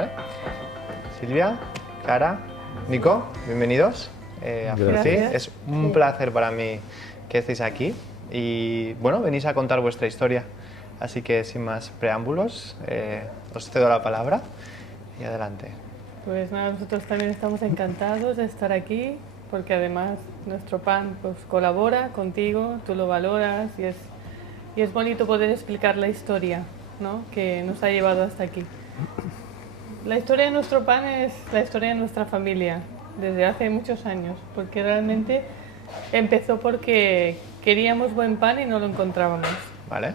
¿vale? Silvia, Clara, Nico, bienvenidos a Fruity. Es un placer para mí que estéis aquí y bueno, venís a contar vuestra historia. Así que sin más preámbulos, os cedo la palabra y adelante. Pues nada, nosotros también estamos encantados de estar aquí porque además nuestro pan pues colabora contigo, tú lo valoras y es bonito poder explicar la historia, ¿no?, que nos ha llevado hasta aquí. La historia de nuestro pan es la historia de nuestra familia desde hace muchos años, porque realmente empezó porque queríamos buen pan y no lo encontrábamos. ¿Vale?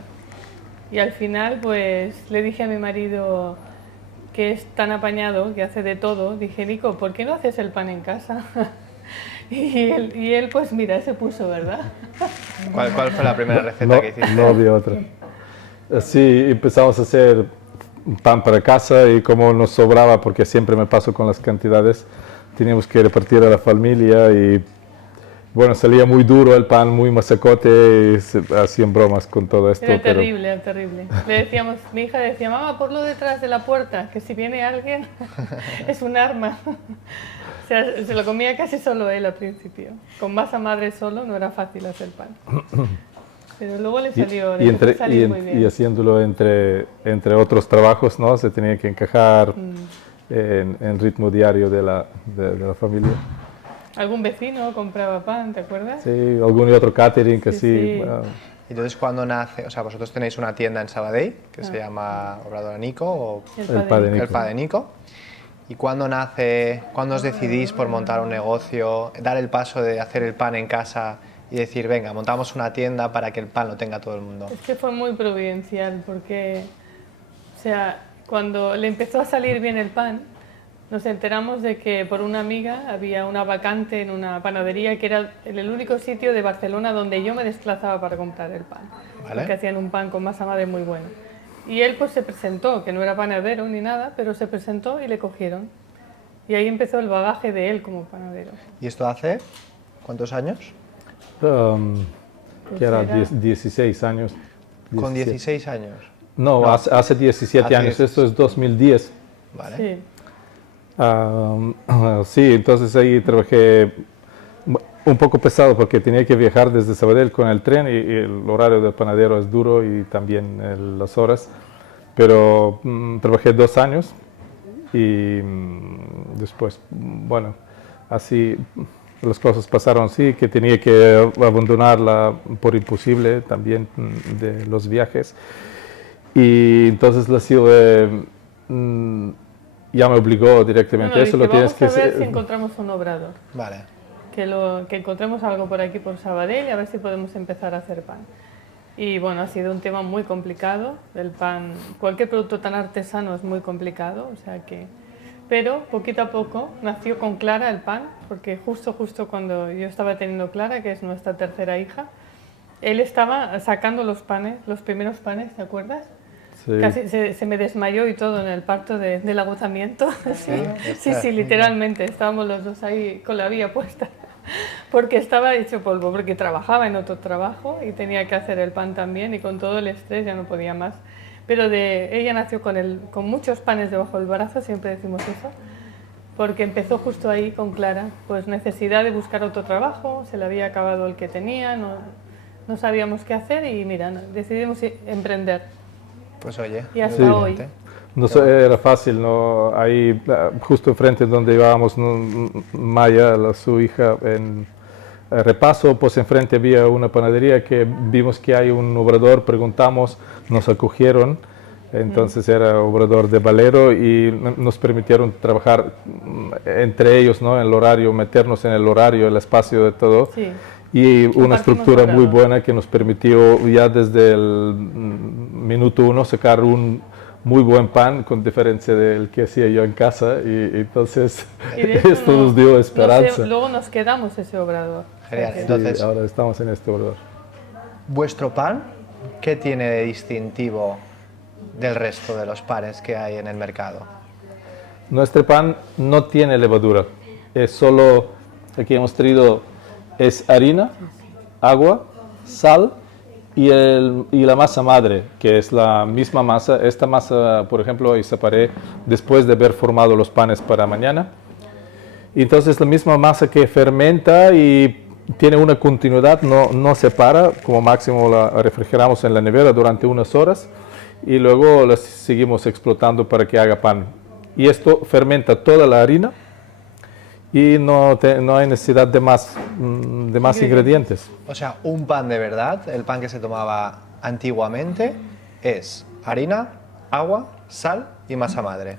Y al final pues le dije a mi marido, que es tan apañado, que hace de todo, dije, Nico, ¿por qué no haces el pan en casa? y él pues mira, se puso, ¿verdad? ¿Cuál fue la primera receta que hiciste? No había otra. Así empezamos a hacer pan para casa y como nos sobraba, porque siempre me paso con las cantidades, teníamos que repartir a la familia y bueno, salía muy duro el pan, muy masacote y se hacían bromas con todo esto. Era terrible, era terrible. Le decíamos, mi hija decía, mamá, ponlo detrás de la puerta, que si viene alguien es un arma. O sea, se lo comía casi solo él al principio. Con masa madre solo no era fácil hacer pan. Pero luego le salió, muy bien. Y haciéndolo entre otros trabajos, ¿no? Se tenía que encajar en ritmo diario de la familia. Algún vecino compraba pan, ¿te acuerdas? Sí, algún y otro catering que sí. Bueno. Entonces, ¿cuándo nace? O sea, vosotros tenéis una tienda en Sabadell que se llama Obradora Nico o El Pa de Nico. ¿Y cuándo nace, cuándo os decidís por montar un negocio, dar el paso de hacer el pan en casa y decir, venga, montamos una tienda para que el pan lo tenga todo el mundo? Es que fue muy providencial porque, o sea, cuando le empezó a salir bien el pan, nos enteramos de que por una amiga había una vacante en una panadería que era el único sitio de Barcelona donde yo me desplazaba para comprar el pan. ¿Vale? Porque hacían un pan con masa madre muy bueno. Y él pues se presentó, que no era panadero ni nada, pero se presentó y le cogieron. Y ahí empezó el bagaje de él como panadero. ¿Y esto hace cuántos años? Que era 16 años. Con 16 años. No, hace 17 años, esto es 2010. Vale. Sí. Sí, entonces ahí trabajé un poco pesado porque tenía que viajar desde Sabadell con el tren y el horario del panadero es duro y también las horas. Pero trabajé 2 años y después, bueno, así las cosas pasaron así, que tenía que abandonarla por imposible también de los viajes. Y entonces la ciudad ya me obligó directamente. Eso lo tienes que hacer. Vamos a ver si encontramos un obrador. Vale. Que encontremos algo por aquí, por Sabadell, y a ver si podemos empezar a hacer pan. Y bueno, ha sido un tema muy complicado. El pan, cualquier producto tan artesano es muy complicado, o sea que... Pero poquito a poco nació con Clara el pan, porque justo cuando yo estaba teniendo Clara, que es nuestra tercera hija, él estaba sacando los panes, los primeros panes, ¿te acuerdas? Sí. Casi se me desmayó y todo en el parto del agotamiento. Sí, literalmente, estábamos los dos ahí con la vía puesta, porque estaba hecho polvo, porque trabajaba en otro trabajo y tenía que hacer el pan también y con todo el estrés ya no podía más. Pero ella nació con muchos panes debajo del brazo, siempre decimos eso, porque empezó justo ahí con Clara, pues necesidad de buscar otro trabajo, se le había acabado el que tenía, no sabíamos qué hacer y mira, decidimos emprender. Pues oye, y hasta hoy. No era fácil, ¿no? Ahí justo enfrente donde íbamos, Maya, su hija, en repaso, pues enfrente había una panadería que vimos que hay un obrador, preguntamos, nos acogieron, entonces era obrador de Valero y nos permitieron trabajar entre ellos, ¿no? En el horario, meternos en el horario, el espacio de todo. Sí. Y una estructura muy buena que nos permitió ya desde el minuto 1 sacar un muy buen pan, con diferencia del que hacía yo en casa, y entonces esto nos dio esperanza. Luego nos quedamos ese obrador. Genial, Sí, entonces, ahora estamos en este obrador. ¿vuestro pan qué tiene de distintivo del resto de los panes que hay en el mercado? Nuestro pan no tiene levadura, es solo, aquí hemos traído, es harina, agua, sal y la masa madre, que es la misma masa. Esta masa, por ejemplo, hoy separé después de haber formado los panes para mañana. Y entonces la misma masa que fermenta y tiene una continuidad, no se para, como máximo la refrigeramos en la nevera durante unas horas y luego la seguimos explotando para que haga pan. Y esto fermenta toda la harina y no hay necesidad de más ingredientes. O sea, un pan de verdad, el pan que se tomaba antiguamente, es harina, agua, sal y masa madre.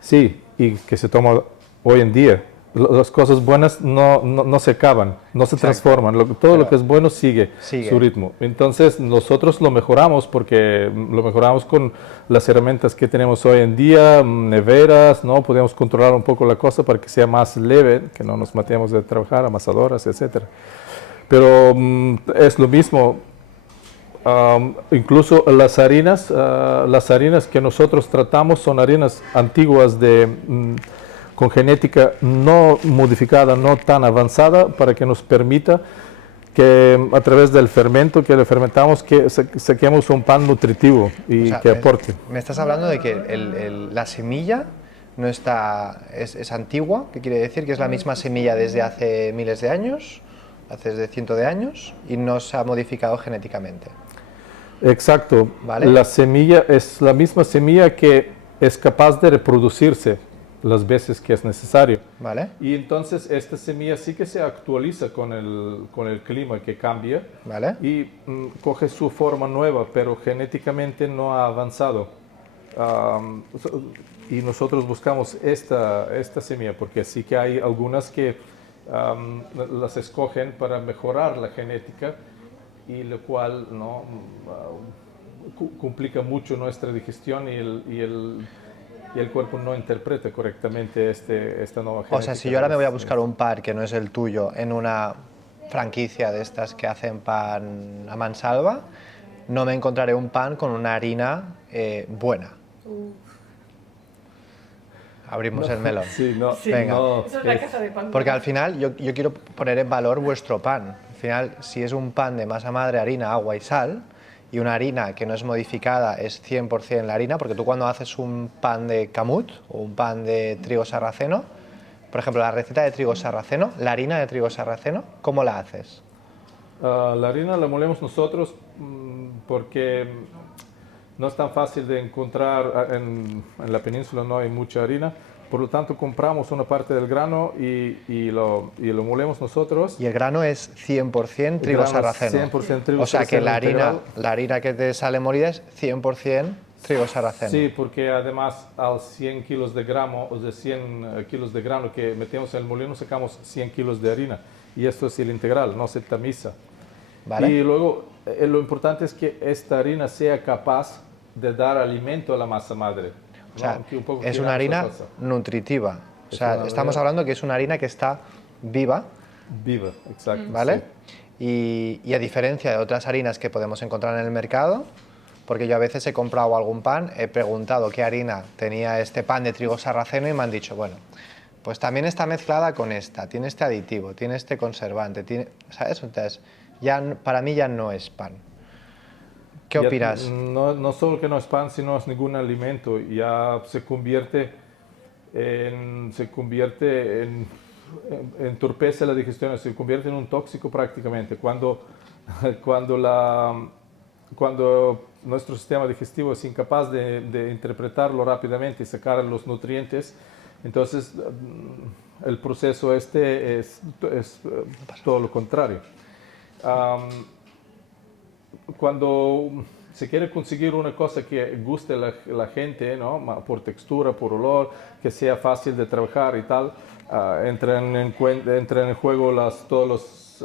Sí, y que se toma hoy en día. Las cosas buenas no se acaban, no se transforman. Todo lo que es bueno sigue su ritmo. Entonces nosotros lo mejoramos porque lo mejoramos con las herramientas que tenemos hoy en día, neveras, ¿no? Podemos controlar un poco la cosa para que sea más leve, que no nos matemos de trabajar, amasadoras, etc. Pero es lo mismo. Incluso las harinas que nosotros tratamos son harinas antiguas con genética no modificada, no tan avanzada, para que nos permita que a través del fermento que le fermentamos, que saquemos un pan nutritivo y que aporte. Me estás hablando de que la semilla no está, es antigua, ¿qué quiere decir? Que es la misma semilla desde hace miles de años, desde cientos de años, y no se ha modificado genéticamente. Exacto. ¿Vale? La semilla es la misma semilla que es capaz de reproducirse las veces que es necesario. ¿Vale? Y entonces esta semilla sí que se actualiza con el clima que cambia. ¿Vale? Y coge su forma nueva, pero genéticamente no ha avanzado. Y nosotros buscamos esta semilla porque sí que hay algunas que las escogen para mejorar la genética, y lo cual no complica mucho nuestra digestión y el cuerpo no interpreta correctamente esta nueva genética. O sea, si yo ahora me voy a buscar un pan que no es el tuyo en una franquicia de estas que hacen pan a mansalva, no me encontraré un pan con una harina buena. Abrimos el melón. Sí, no. Sí. Venga. Esa es la casa de pan. Porque al final yo quiero poner en valor vuestro pan. Al final, si es un pan de masa madre, harina, agua y sal, y una harina que no es modificada es 100% la harina, porque tú cuando haces un pan de camut o un pan de trigo sarraceno, por ejemplo, la receta de trigo sarraceno, la harina de trigo sarraceno, ¿cómo la haces? La harina la molemos nosotros porque no es tan fácil de encontrar. En la península no hay mucha harina, por lo tanto compramos una parte del grano y lo molemos nosotros. Y el grano es 100% trigo sarraceno. 100% trigo o sea que sarraceno la harina que te sale molida es 100% trigo sarraceno. Sí, porque además al 100 kilos de grano, o de 100 kilos de grano que metemos en el molino, sacamos 100 kilos de harina. Y esto es el integral, no se tamiza. ¿Vale? Y luego lo importante es que esta harina sea capaz de dar alimento a la masa madre. O sea, ¿no? es una harina nutritiva. O sea, estamos hablando que es una harina que está viva. Viva, exacto. ¿Vale? Sí. Y a diferencia de otras harinas que podemos encontrar en el mercado, porque yo a veces he comprado algún pan, he preguntado qué harina tenía este pan de trigo sarraceno y me han dicho, bueno, pues también está mezclada con esta, tiene este aditivo, tiene este conservante, ¿sabes? Entonces, para mí ya no es pan. ¿Qué opinas? No solo que no es pan, sino es ningún alimento. Ya se convierte entorpece la digestión, se convierte en un tóxico prácticamente. Cuando nuestro sistema digestivo es incapaz de interpretarlo rápidamente y sacar los nutrientes, entonces el proceso es todo lo contrario. Cuando se quiere conseguir una cosa que guste a la gente, ¿no? Por textura, por olor, que sea fácil de trabajar y tal, entran en juego todos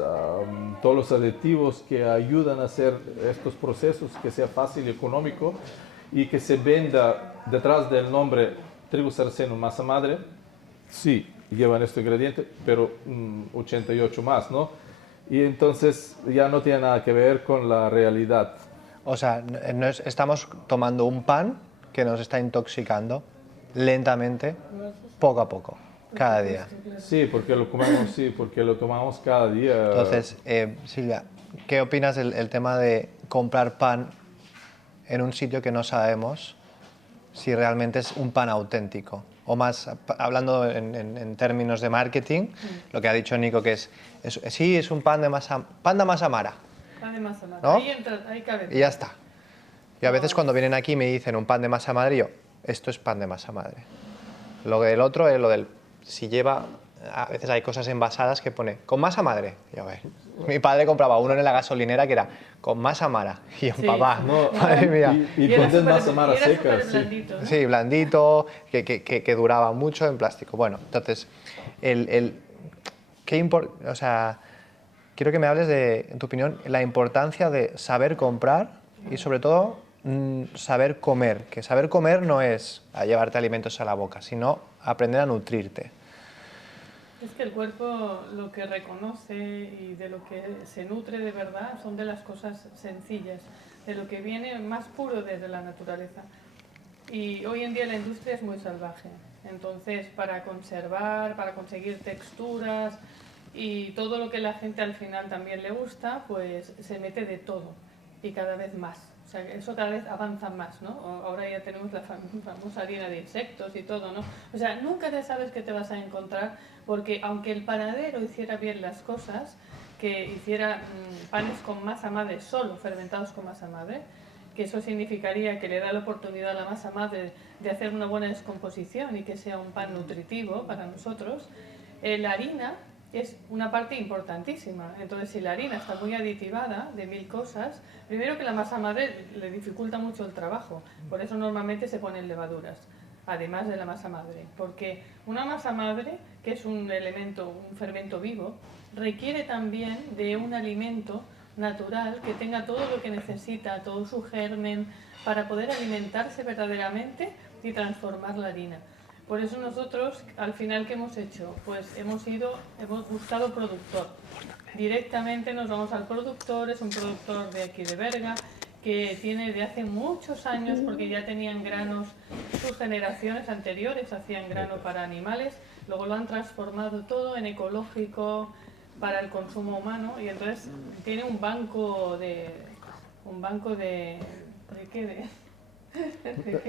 los aditivos que ayudan a hacer estos procesos, que sea fácil y económico, y que se venda detrás del nombre trigo sarraceno masa madre. Sí, llevan este ingrediente, pero 88 más, ¿no? Y entonces ya no tiene nada que ver con la realidad. O sea, estamos tomando un pan que nos está intoxicando lentamente, poco a poco, cada día. Sí, porque lo tomamos cada día. Entonces, Silvia, ¿qué opinas del tema de comprar pan en un sitio que no sabemos si realmente es un pan auténtico? O más, hablando en términos de marketing, lo que ha dicho Nico, que sí, es un pan de masa mara. Pan de masa madre. ¿No? Ahí entra, ahí cabe. Y ya está. Y a veces cuando vienen aquí y me dicen un pan de masa madre, yo, esto es pan de masa madre. Lo del otro es lo del, si lleva, a veces hay cosas envasadas que pone, con masa madre. Y yo, a ver, mi padre compraba uno en la gasolinera que era, con masa mara. Y yo, Sí, papá, No, madre mía. y era pones súper- masa mara y era seca, súper sí. blandito, ¿no? Sí, blandito, que duraba mucho en plástico. Bueno, entonces, o sea, quiero que me hables de, en tu opinión, la importancia de saber comprar y sobre todo saber comer. Que saber comer no es a llevarte alimentos a la boca, sino aprender a nutrirte. Es que el cuerpo lo que reconoce y de lo que se nutre de verdad son de las cosas sencillas, de lo que viene más puro desde la naturaleza. Y hoy en día la industria es muy salvaje. Entonces, para conservar, para conseguir texturas y todo lo que la gente al final también le gusta, pues se mete de todo y cada vez más. O sea, eso cada vez avanza más, ¿no? Ahora ya tenemos la famosa harina de insectos y todo, ¿no? O sea, nunca te sabes qué te vas a encontrar, porque aunque el panadero hiciera bien las cosas, que hiciera panes con masa madre solo, fermentados con masa madre, que eso significaría que le da la oportunidad a la masa madre de hacer una buena descomposición y que sea un pan nutritivo para nosotros, la harina es una parte importantísima. Entonces, si la harina está muy aditivada de 1000 cosas, primero que la masa madre le dificulta mucho el trabajo, por eso normalmente se ponen levaduras, además de la masa madre, porque una masa madre, que es un elemento, un fermento vivo, requiere también de un alimento natural que tenga todo lo que necesita, todo su germen, para poder alimentarse verdaderamente y transformar la harina. Por eso nosotros, al final, ¿qué hemos hecho? Pues hemos buscado productor. Directamente nos vamos al productor, es un productor de aquí de Berga, que tiene de hace muchos años, porque ya tenían granos, sus generaciones anteriores hacían grano para animales, luego lo han transformado todo en ecológico para el consumo humano y entonces tiene un banco de ¿qué?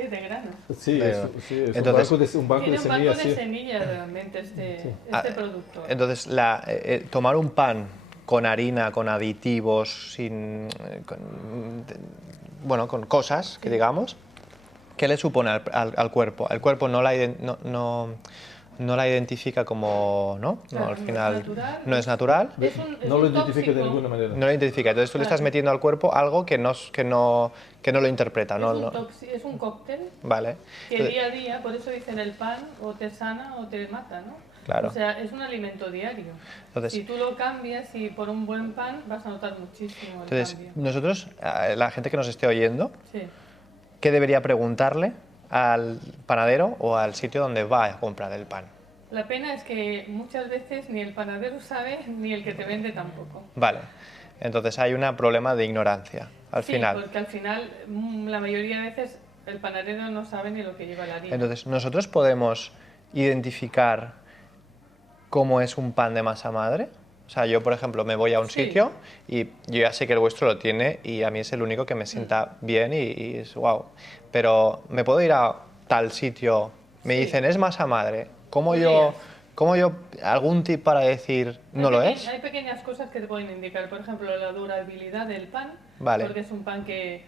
De grano. Sí, sí, es Entonces, un banco de Tiene un banco semillas. de Sí. semillas realmente este productor. Entonces, tomar un pan con harina, con aditivos, con cosas, que digamos, ¿qué le supone al cuerpo? El cuerpo no la identifica como, ¿no? Claro, Al final no es natural. no es natural. No lo un identifica de tóxico. ninguna manera. No lo identifica. Entonces tú le estás Claro. metiendo al cuerpo algo que no lo interpreta. Es un cóctel Vale. que Entonces, día a día, por eso dicen el pan o te sana o te mata, ¿no? Claro. O sea, es un alimento diario. Entonces- si tú lo cambias y por un buen pan vas a notar muchísimo el entonces, cambio. nosotros, la gente que nos esté oyendo, Sí. ¿qué debería preguntarle al panadero o al sitio donde va a comprar el pan? La pena es que muchas veces ni el panadero sabe ni el que te vende tampoco. Vale. Entonces hay un problema de ignorancia al Sí, final. porque al final la mayoría de veces el panadero no sabe ni lo que lleva la harina. Entonces, nosotros podemos identificar cómo es un pan de masa madre. O sea, yo, por ejemplo, me voy a un Sí. sitio y yo ya sé que el vuestro lo tiene y a mí es el único que me sienta bien y es wow. Pero me puedo ir a tal sitio, me Sí. dicen, es masa madre. Podrías. ¿Cómo yo, algún tip para decir, no lo es? Hay pequeñas cosas que te pueden indicar, por ejemplo, la durabilidad del pan, Vale. porque es un pan que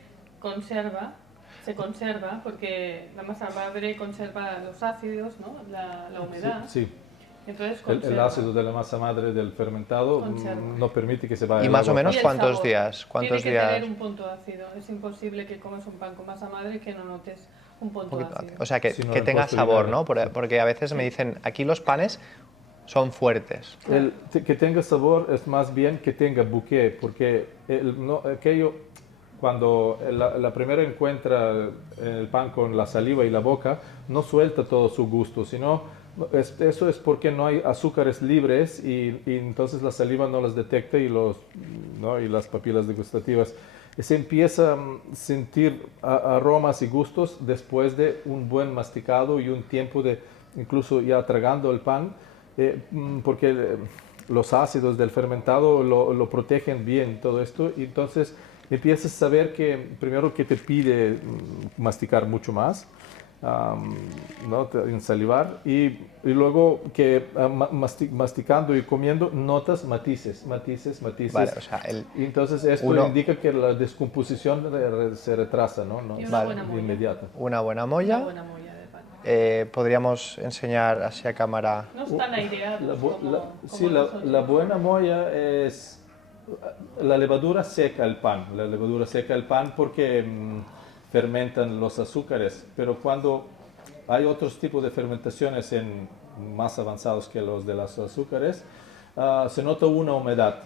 se conserva, porque la masa madre conserva los ácidos, ¿no? la humedad. Sí. Entonces El conserva. ácido de la masa madre del fermentado Conserva. no permite que se vaya Y el más o agua. menos Y el ¿cuántos sabor. días? ¿Cuántos Tiene que días? tener un punto ácido. Es imposible que comas un pan con masa madre y que no notes un punto ácido. O sea, que Si no, que el tenga postre sabor, vinagre. ¿no? Porque a veces me dicen, aquí los panes son fuertes. Que tenga sabor es más bien que tenga bouquet, porque aquello, cuando la primera encuentra el pan con la saliva y la boca, no suelta todo su gusto, sino eso es porque no hay azúcares libres y entonces la saliva no las detecta y las papilas degustativas. Se empieza a sentir aromas y gustos después de un buen masticado y un tiempo de incluso ya tragando el pan, porque los ácidos del fermentado lo protegen bien todo esto y entonces empiezas a saber que primero que te pide masticar mucho más, ¿no? Ensalivar, y luego que masticando y comiendo notas matices. Vale, o sea, Y entonces esto indica que la descomposición se retrasa, ¿no? Y Es una buena molla. inmediata. una buena molla. Una buena molla de pan. Podríamos enseñar así a cámara. No están aireados como Sí, nosotros. la buena molla es la levadura seca el pan. La levadura seca el pan porque fermentan los azúcares, pero cuando hay otros tipos de fermentaciones más avanzados que los de los azúcares, se nota una humedad.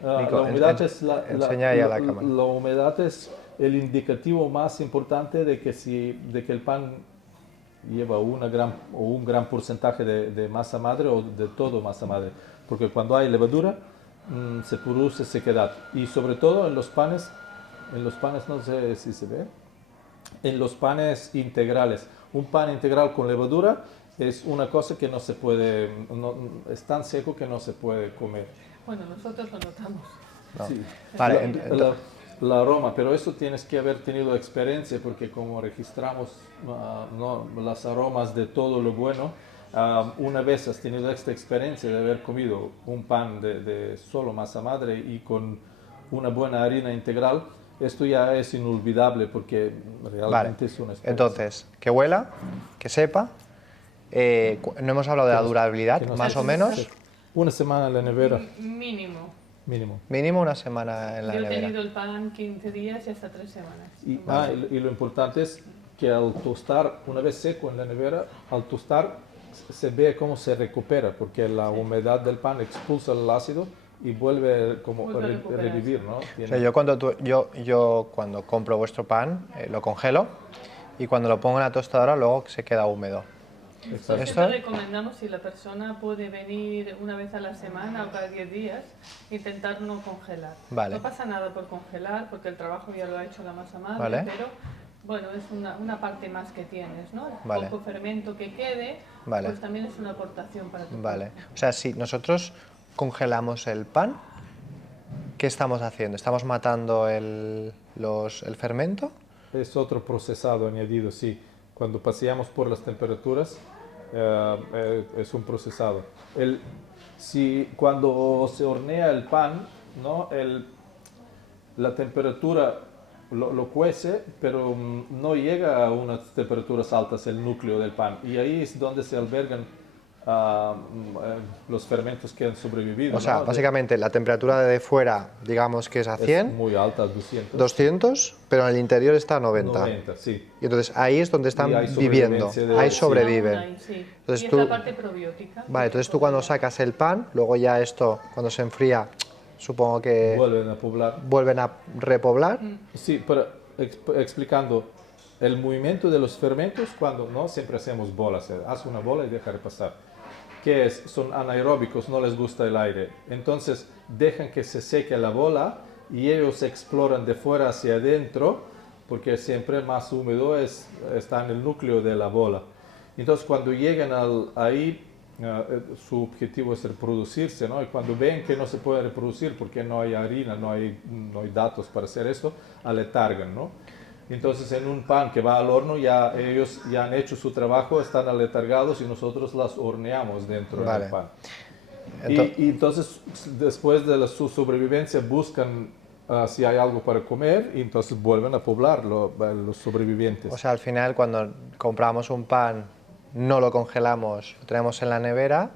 Nico, La humedad enseña ahí a la cámara. la humedad es el indicativo más importante de que el pan lleva un gran porcentaje de masa madre o de todo masa madre, porque cuando hay levadura se produce sequedad, y sobre todo en los panes no sé si se ve, en los panes integrales. Un pan integral con levadura es una cosa que no se puede, es tan seco que no se puede comer. Bueno, nosotros lo notamos. No. Sí. Vale, La aroma, pero eso tienes que haber tenido experiencia, porque como registramos las aromas de todo lo bueno, una vez has tenido esta experiencia de haber comido un pan de solo masa madre y con una buena harina integral, esto ya es inolvidable, porque realmente es una experiencia. Entonces, que huela, que sepa. No hemos hablado de la durabilidad, más o menos. Una semana en la nevera. Mínimo. Mínimo una semana en la Yo he nevera. tenido el pan 15 días y hasta 3 semanas. Y lo importante es que al tostar, una vez seco en la nevera, al tostar se ve cómo se recupera, porque la humedad del pan expulsa el ácido y vuelve como a revivir, ¿no? O sea, yo cuando compro vuestro pan lo congelo, y cuando lo pongo en la tostadora luego se queda húmedo. Exacto. Siempre recomendamos, si la persona puede venir una vez a la semana o cada 10 días, intentar no congelar. Vale. No pasa nada por congelar, porque el trabajo ya lo ha hecho la masa madre, Vale. pero bueno, es una parte más que tienes, ¿no? El Vale. poco fermento que quede, Vale. pues también es una aportación para tu Vale. cuerpo. O sea, si nosotros congelamos el pan, ¿qué estamos haciendo? ¿Estamos matando el fermento? Es otro procesado añadido, sí. Cuando paseamos por las temperaturas, es un procesado. Cuando se hornea el pan, ¿no? La temperatura lo cuece, pero no llega a unas temperaturas altas el núcleo del pan. Y ahí es donde se albergan los fermentos que han sobrevivido. O sea, ¿no? básicamente la temperatura de fuera, digamos que es a 100, Es muy alta, 200. 200, pero en el interior está a 90. 90, sí. Y entonces ahí es donde están Y hay viviendo, sobrevivencia ahí sí. sobreviven. Aún hay, sí. Entonces Y tú- es la parte probiótica. Vale, entonces tú cuando sacas el pan, luego ya esto, cuando se enfría, supongo que Vuelven a poblar. vuelven a repoblar. Sí, pero explicando el movimiento de los fermentos, cuando no siempre hacemos bolas, haz una bola y deja pasar. ¿Qué es? Son anaeróbicos, no les gusta el aire. Entonces dejan que se seque la bola y ellos exploran de fuera hacia adentro, porque siempre más húmedo está en el núcleo de la bola. Entonces cuando llegan ahí, su objetivo es reproducirse, ¿no? Y cuando ven que no se puede reproducir porque no hay harina, no hay datos para hacer esto, aletargan, ¿no? Entonces en un pan que va al horno, ellos ya han hecho su trabajo, están aletargados y nosotros las horneamos dentro Vale. del pan. Ento- Y entonces después de su sobrevivencia buscan si hay algo para comer, y entonces vuelven a poblar los sobrevivientes. O sea, al final cuando compramos un pan, no lo congelamos, lo tenemos en la nevera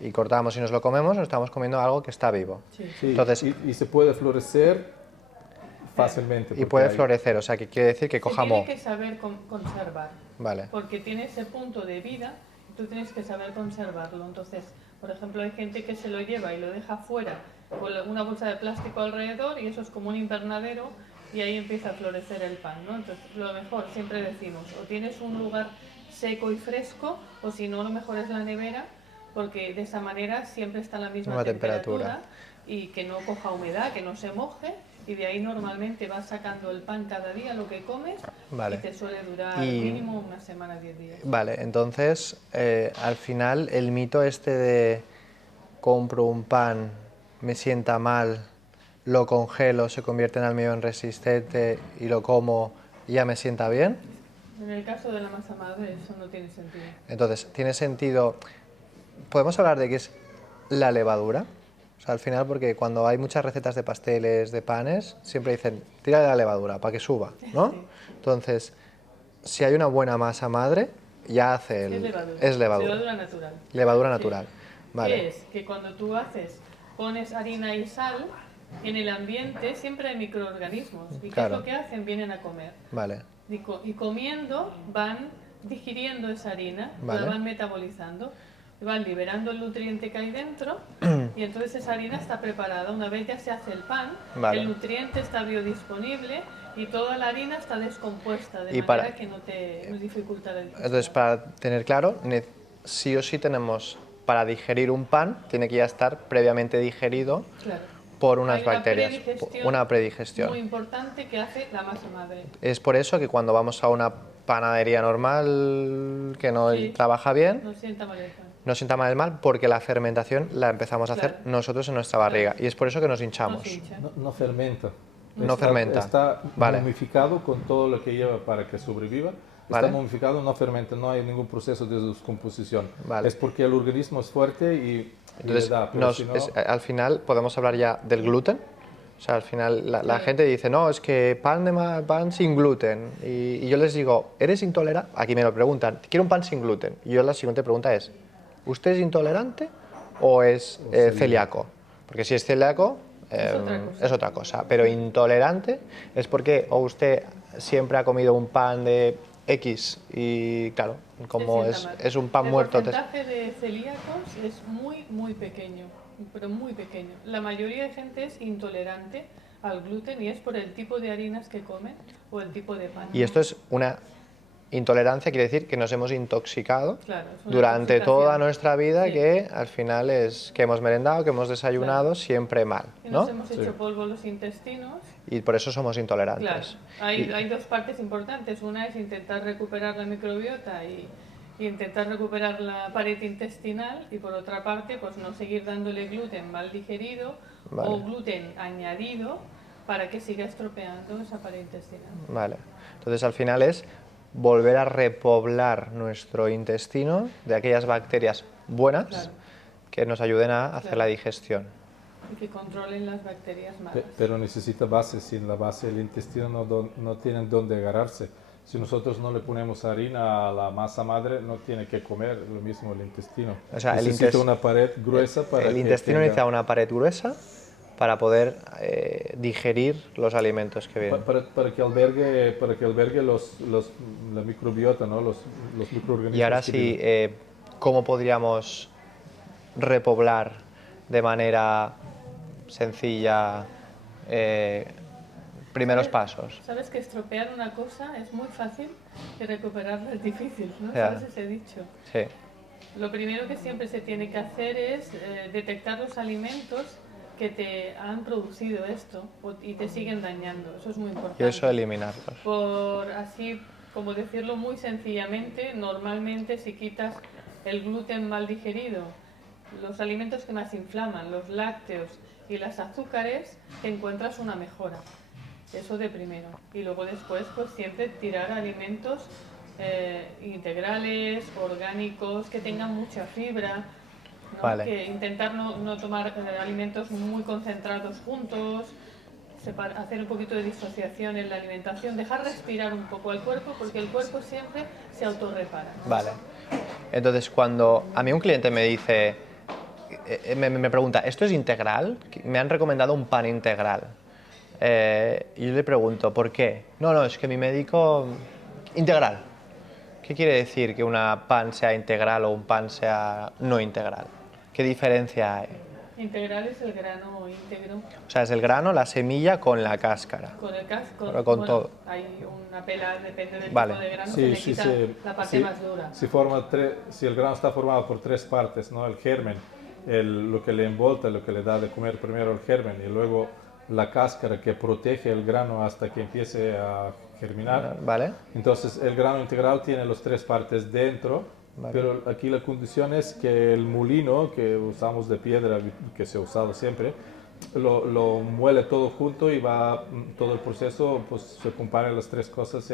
y cortamos y nos lo comemos, nos estamos comiendo algo que está vivo. Sí. Sí, entonces- y se puede florecer fácilmente. Y porque puede hay- florecer, o sea, que quiere decir que Se coja tiene moho. que saber conservar. Vale. Porque tiene ese punto de vida y tú tienes que saber conservarlo. Entonces, por ejemplo, hay gente que se lo lleva y lo deja fuera con una bolsa de plástico alrededor, y eso es como un invernadero, y ahí empieza a florecer el pan, ¿no? Entonces, lo mejor, siempre decimos, o tienes un lugar seco y fresco, o si no, lo mejor es la nevera, porque de esa manera siempre está a la misma Misma temperatura y que no coja humedad, que no se moje, y de ahí normalmente vas sacando el pan cada día, lo que comes, Vale. y te suele durar Y- mínimo una semana, 10 días. Vale, entonces, al final, el mito este de compro un pan, me sienta mal, lo congelo, se convierte en almidón resistente y lo como y ya me sienta bien. En el caso de la masa madre eso no tiene sentido. Entonces, ¿tiene sentido? ¿Podemos hablar de qué es la levadura? O sea, al final, porque cuando hay muchas recetas de pasteles, de panes, siempre dicen, tira de la levadura para que suba, ¿no? Sí. Entonces, si hay una buena masa madre, ya hace Es el... levadura. Es levadura. Levadura natural. Levadura Sí. natural. Vale. ¿Qué es? Que cuando tú pones harina y sal, en el ambiente siempre hay microorganismos. ¿Y qué Claro. es lo que hacen? Vienen a comer. Vale. Y comiendo van digiriendo esa harina, Vale. la van metabolizando, van liberando el nutriente que hay dentro y entonces esa harina está preparada. Una vez ya se hace el pan, Vale. el nutriente está biodisponible y toda la harina está descompuesta, de Y manera para- que no te dificulta la digestión. Entonces, para tener claro, sí o sí tenemos, para digerir un pan, tiene que ya estar previamente digerido Claro. por unas Hay una bacterias. predigestión Una predigestión. muy importante que hace la masa madre. Es por eso que cuando vamos a una panadería normal que no Sí. trabaja bien, No sienta mal el pan. nos sienta mal el mal porque la fermentación la empezamos a hacer Claro. nosotros en nuestra barriga y es por eso que nos hinchamos. No se hincha. No fermenta. No fermenta. Está Vale. momificado con todo lo que lleva para que sobreviva. Vale. Está momificado, no fermenta, no hay ningún proceso de descomposición. Vale. Es porque el organismo es fuerte y Entonces, le da, pero si no, al final podemos hablar ya del gluten. O sea, al final la gente dice, no, es que pan sin gluten. Y yo les digo, ¿eres intolerante? Aquí me lo preguntan, quiero un pan sin gluten. Y yo la siguiente pregunta es, ¿usted es intolerante o es celíaco? Porque si es celíaco, es otra cosa. Pero intolerante es porque o usted siempre ha comido un pan de X y claro, como Se sienta mal. es un pan el muerto... El porcentaje de celíacos es muy, muy pequeño, pero muy pequeño. La mayoría de gente es intolerante al gluten y es por el tipo de harinas que comen o el tipo de pan. Y esto es una intolerancia, quiere decir que nos hemos intoxicado Claro, es una durante intoxicación. toda nuestra vida, Sí. que al final es que hemos merendado, que hemos desayunado siempre mal, Y ¿no? nos hemos hecho polvo los intestinos. Y por eso somos intolerantes. Claro, hay dos partes importantes. Una es intentar recuperar la microbiota y intentar recuperar la pared intestinal y por otra parte pues no seguir dándole gluten mal digerido Vale. o gluten añadido para que siga estropeando esa pared intestinal. Vale. Entonces al final es volver a repoblar nuestro intestino de aquellas bacterias buenas Claro. que nos ayuden a hacer Claro. la digestión. Y que controlen las bacterias malas. pero necesita base. Sin la base el intestino no tiene dónde agarrarse. Si nosotros no le ponemos harina a la masa madre, no tiene que comer lo mismo el intestino. O sea, necesita una pared gruesa para el que intestino tenga- necesita una pared gruesa para poder digerir los alimentos que vienen. para que albergue la microbiota, ¿no? los microorganismos. Y ahora que sí, viven. ¿cómo podríamos repoblar de manera sencilla primeros pasos? Sabes que estropear una cosa es muy fácil y recuperarla es difícil, ¿no? Ya. ¿Sabes ese dicho? Sí, Lo primero que siempre se tiene que hacer es detectar los alimentos que te han producido esto y te siguen dañando. Eso es muy importante. y eso eliminarlos. Por así, como decirlo muy sencillamente, normalmente si quitas el gluten mal digerido, los alimentos que más inflaman, los lácteos y las azúcares, te encuentras una mejora. Eso de primero. Y luego después, pues siempre tirar alimentos integrales, orgánicos, que tengan mucha fibra, ¿no? Vale. Que intentar no tomar alimentos muy concentrados juntos, hacer un poquito de disociación en la alimentación, dejar respirar un poco al cuerpo, porque el cuerpo siempre se autorrepara, ¿no? Vale. Entonces, cuando a mí un cliente me dice, me pregunta, ¿esto es integral? Me han recomendado un pan integral. Y yo le pregunto, ¿por qué? No, es que mi médico... Integral. ¿Qué quiere decir que una pan sea integral o un pan sea no integral? ¿Qué diferencia hay? Integral es el grano íntegro, O sea, es el grano, la semilla con la cáscara. con el casco. Pero con todo. Hay una pela, depende del Vale. tipo de grano, Sí, se le sí, quita sí. la parte Sí, más dura. si el grano está formado por tres partes, ¿no? El germen, lo que le envolta, lo que le da de comer primero el germen y luego la cáscara que protege el grano hasta que empiece a germinar. ¿Vale? Entonces el grano integral tiene las tres partes dentro, Vale. pero aquí la condición es que el molino que usamos de piedra, que se ha usado siempre, lo muele todo junto y va todo el proceso, pues se comparan las tres cosas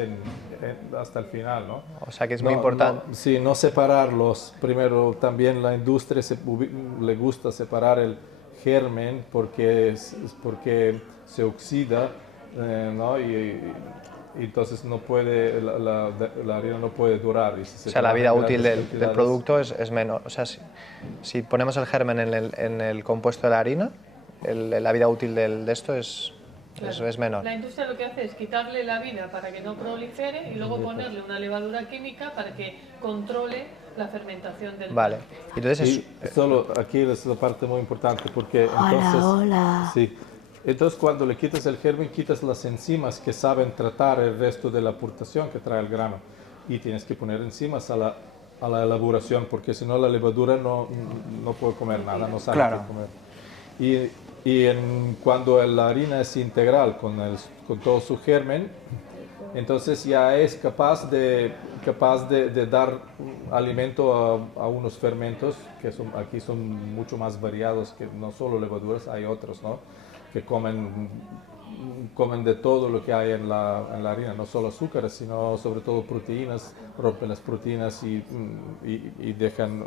hasta el final, ¿no? O sea que es muy importante. Sí, no separarlos. Primero, también la industria le gusta separar el germen porque se oxida, ¿no? Y entonces no puede, la harina no puede durar. Y si O sea, la vida útil del cantidades, producto es menor. O sea, si ponemos el germen en el compuesto de la harina, la vida útil de esto es menor. La industria lo que hace es quitarle la vida para que no prolifere y luego ponerle una levadura química para que controle la fermentación del Vale. Entonces solo aquí es la parte muy importante porque entonces, Hola. sí, entonces cuando le quitas el germen, quitas las enzimas que saben tratar el resto de la aportación que trae el grano y tienes que poner enzimas a la elaboración porque si no la levadura no puede comer nada, no sabe Claro. qué comer. Y cuando la harina es integral con todo su germen, entonces ya es capaz de dar alimento a unos fermentos que aquí son mucho más variados que no solo levaduras, hay otros, ¿no? Que comen de todo lo que hay en la harina, no solo azúcares, sino sobre todo proteínas, rompen las proteínas y dejan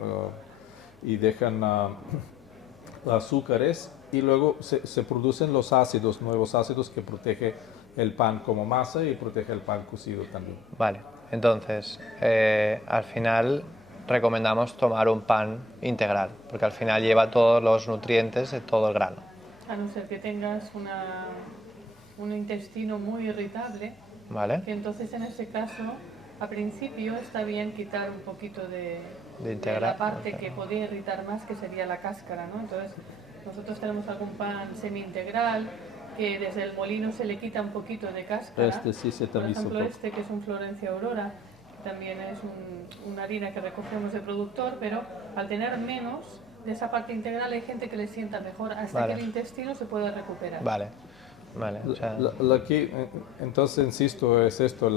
azúcares y luego se producen los ácidos, nuevos ácidos que protege el pan como masa y protege el pan cocido también. Vale, entonces, al final recomendamos tomar un pan integral, porque al final lleva todos los nutrientes de todo el grano. A no ser que tengas un intestino muy irritable, ¿Vale? que entonces en ese caso, a principio está bien quitar un poquito de integral, la parte que podría irritar más, que sería la cáscara, ¿no? Entonces, nosotros tenemos algún pan semi-integral, que desde el molino se le quita un poquito de cáscara. Este sí se Por tamiza ejemplo, un poco. que es un Florencia Aurora, también es una harina que recogemos del productor, pero al tener menos de esa parte integral hay gente que le sienta mejor hasta Vale. que el intestino se pueda recuperar. Vale, vale. O sea, Aquí, entonces, insisto, es esto,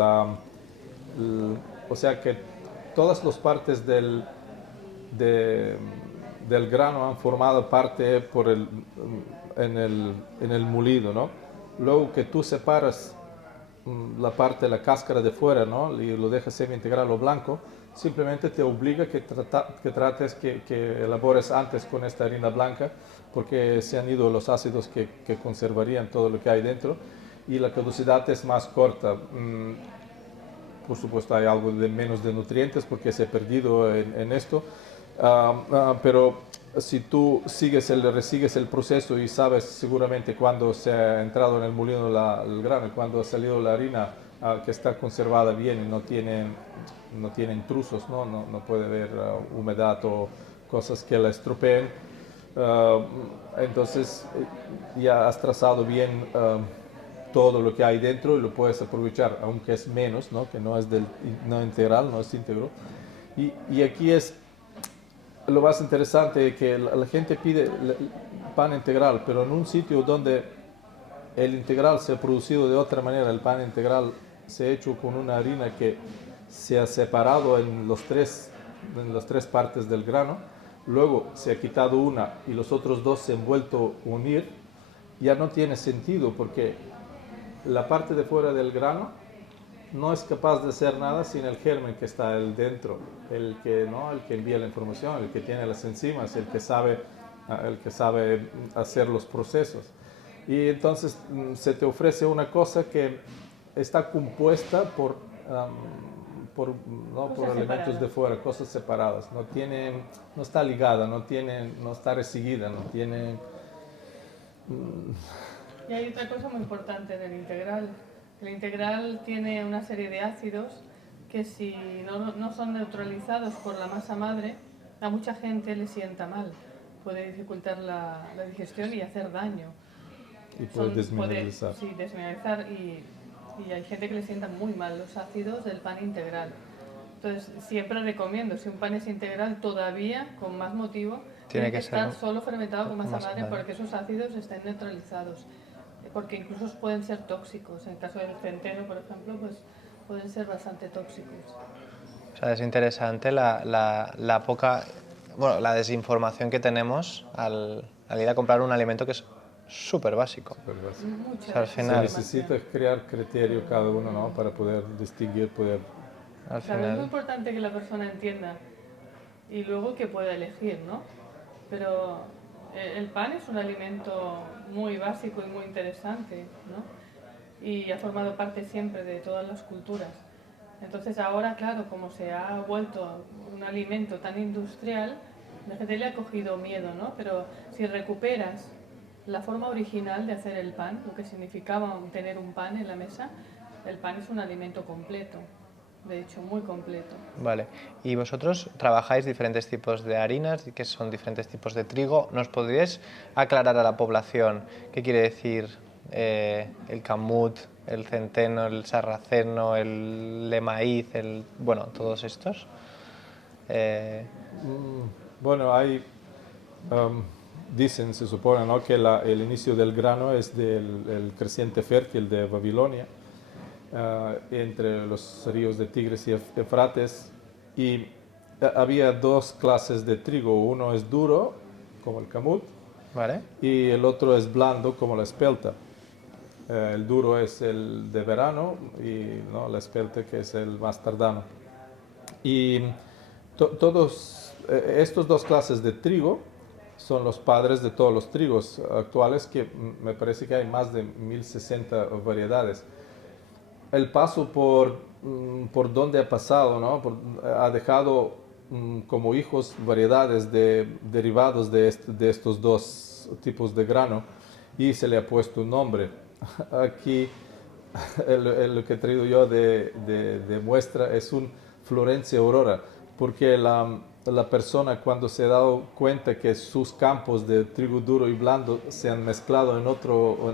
o sea que todas las partes del grano han formado parte en el molido, ¿no? Luego que tú separas la cáscara de fuera, ¿no? Y lo dejas semi-integral o blanco, simplemente te obliga que trates que elabores antes con esta harina blanca, porque se han ido los ácidos que conservarían todo lo que hay dentro y la caducidad es más corta. Por supuesto hay algo de menos de nutrientes porque se ha perdido en esto, pero si tú resigues el proceso y sabes seguramente cuándo se ha entrado en el molino el grano y cuándo ha salido la harina que está conservada bien y no tiene intrusos, no puede haber humedad o cosas que la estropeen, entonces ya has trazado bien todo lo que hay dentro y lo puedes aprovechar, aunque es menos, ¿no? Que no es no integral, no es íntegro. Y aquí es lo más interesante, que la gente pide pan integral, pero en un sitio donde el integral se ha producido de otra manera, el pan integral se ha hecho con una harina que se ha separado en las tres partes del grano, luego se ha quitado una y los otros dos se han vuelto a unir, ya no tiene sentido porque la parte de fuera del grano no es capaz de hacer nada sin el germen que está dentro, el que envía la información, el que tiene las enzimas, el que sabe hacer los procesos. Y entonces se te ofrece una cosa que está compuesta por elementos de fuera, cosas separadas, no está ligada, no está reseguida, no tiene... Y hay otra cosa muy importante del integral. El integral tiene una serie de ácidos que si no son neutralizados por la masa madre, a mucha gente le sienta mal. Puede dificultar la digestión y hacer daño. Y puede desmineralizar. Sí, desmineralizar y hay gente que le sienta muy mal los ácidos del pan integral. Entonces, siempre recomiendo, si un pan es integral, todavía, con más motivo, tiene que estar solo fermentado con masa madre para que esos ácidos estén neutralizados. Porque incluso pueden ser tóxicos. En el caso del centeno, por ejemplo, pues pueden ser bastante tóxicos. o sea, es interesante la poca, bueno, la desinformación que tenemos al ir a comprar un alimento que es súper básico. Mucha O sea, al Se final, necesita crear criterio cada uno, ¿no? Para poder distinguir, poder... al Claro, es muy final, importante que la persona entienda y luego que pueda elegir, ¿no? Pero el pan es un alimento muy básico y muy interesante, ¿no? Y ha formado parte siempre de todas las culturas. Entonces ahora, claro, como se ha vuelto un alimento tan industrial, la gente le ha cogido miedo, ¿no? Pero si recuperas la forma original de hacer el pan, lo que significaba tener un pan en la mesa, el pan es un alimento completo, de hecho muy completo. vale. Y vosotros trabajáis diferentes tipos de harinas, que son diferentes tipos de trigo. ¿Nos podríais aclarar a la población qué quiere decir el camut, el centeno, el sarraceno, el de maíz, bueno, todos estos? Eh, Bueno, dicen, se supone, ¿no? Que el inicio del grano es del el creciente fértil de Babilonia, entre los ríos de Tigres y Éufrates, y había dos clases de trigo, uno es duro, como el camut, ¿Vale? y el otro es blando, como la espelta. El duro es el de verano y, ¿no?, la espelta, que es el más tardano. Y todos estos dos clases de trigo son los padres de todos los trigos actuales, que me parece que hay más de 1060 variedades. El paso por donde ha pasado, ¿no? Ha dejado como hijos variedades derivados de estos dos tipos de grano, y se le ha puesto un nombre. Aquí lo que he traído yo de muestra es un Florencia Aurora, porque la persona, cuando se ha dado cuenta que sus campos de trigo duro y blando se han mezclado en